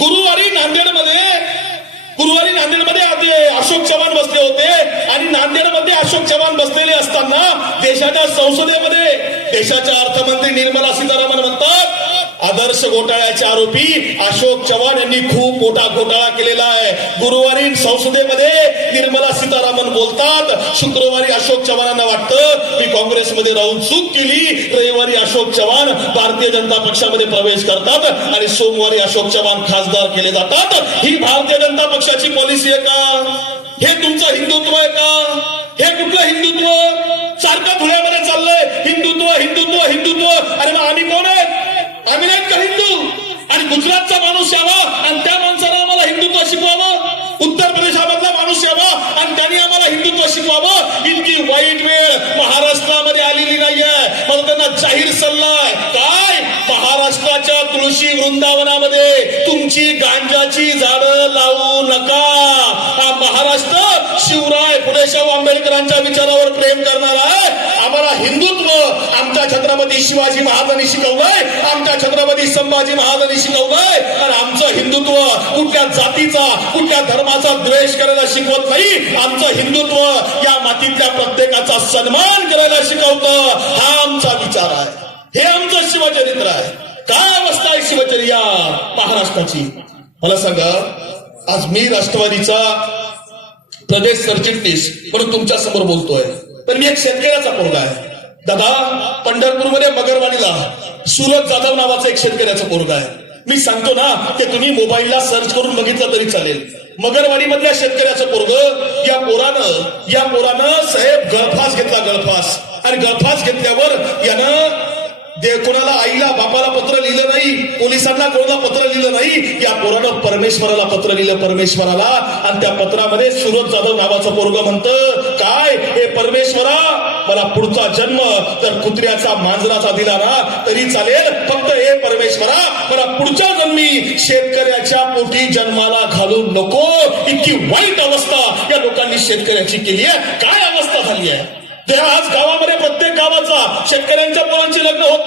गुरुवारी नांदेडमध्ये गुरुवारी नांदेडमध्ये आधी अशोक चव्हाण बसले होते. आणि नांदेडमध्ये अशोक चव्हाण बसलेले असताना देशाच्या संसदेमध्ये देशाच्या अर्थमंत्री निर्मला सीतारामन म्हणतात आदर्श घोटाळ्याचे आरोपी अशोक चव्हाण यांनी खूप मोठा घोटाळा केलेला आहे. गुरुवारी संसदेमध्ये निर्मला सीतारामन बोलतात शुक्रवारी अशोक चव्हाणांना वाटतं मी काँग्रेसमध्ये राहून चूक केली. रविवारी अशोक चव्हाण भारतीय जनता पक्षामध्ये प्रवेश करतात आणि सोमवारी अशोक चव्हाण खासदार केले जातात. ही भारतीय जनता पक्षाची पॉलिसी आहे का? हे तुमचं हिंदुत्व आहे का? हे कुठलं हिंदुत्व? सारखं धुळ्यामध्ये चाललंय. हिंदुत्व हिंदुत्व हिंदुत्व. अरे मग आम्ही कोण आहेत? आम्ही नाहीत का हिंदू? आणि गुजरातचा शिकवावं. इतकी वाईट वेळ महाराष्ट्रामध्ये आलेली नाहीये. मला त्यांना जाहीर सल्ला आहे काय? महाराष्ट्राच्या तुळशी वृंदावनामध्ये तुमची गांजाची झाडं लावू नका. हा महाराष्ट्र शिवराय फुले आंबेडकरांच्या विचारावर प्रेम करणार आहे. आम्हाला हिंदुत्व आमच्या छत्रपती शिवाजी महाराजांनी शिकवलंय. आमच्या छत्रपती संभाजी महाराजांनी शिकवलंय. कुठल्या जातीचा कुठल्या धर्माचा द्वेष करायला शिकवत नाही. आमचं हिंदुत्व या मातीतल्या प्रत्येकाचा सन्मान करायला शिकवतं. हा आमचा विचार आहे. हे आमचं शिवचरित्र आहे. काय अवस्था आहे शिवचर्या? महाराष्ट्राची. मला सांगा आज मी राष्ट्रवादीचा प्रदेश सरचिटणीस म्हणून तुमच्यासमोर बोलतोय. तर मी एक शेतकऱ्याचा पोरगा आहे. दादा पंढरपूरमध्ये मगरवाडीला सुरत जाधव नावाचा एक शेतकऱ्याचा पोरगा आहे. मी सांगतो ना की तुम्ही मोबाईलला सर्च करून बघितलं तरी चालेल. मगरवाडी मधल्या शेतकऱ्याचं पोरग या पोरानं या पोरानं साहेब गळफास घेतला गळफास. आणि गळफास घेतल्यावर यानं दे कोणाला आईला बापाला पत्र लिहिलं नाही पोलिसांना कोणाला पत्र लिहिलं नाही या पोरानं परमेश्वराला पत्र लिहिलं परमेश्वराला. आणि त्या पत्रामध्ये सुरत जाधव नावाचं पोरग म्हणतं काय? हे परमेश्वरा मला पुढचा जन्म तर कुत्र्याचा मांजराचा दिला ना तरी चालेल. फक्त हे परमेश्वरा मला पुढच्या जन्मी शेतकऱ्याच्या पोटी जन्माला घालू नको. इतकी वाईट अवस्था या लोकांनी शेतकऱ्याची केली आहे. काय अवस्था झाली आहे? तेव्हा आज गावामध्ये प्रत्येक गावाचा शेतकऱ्यांच्या मुलांची लग्न होत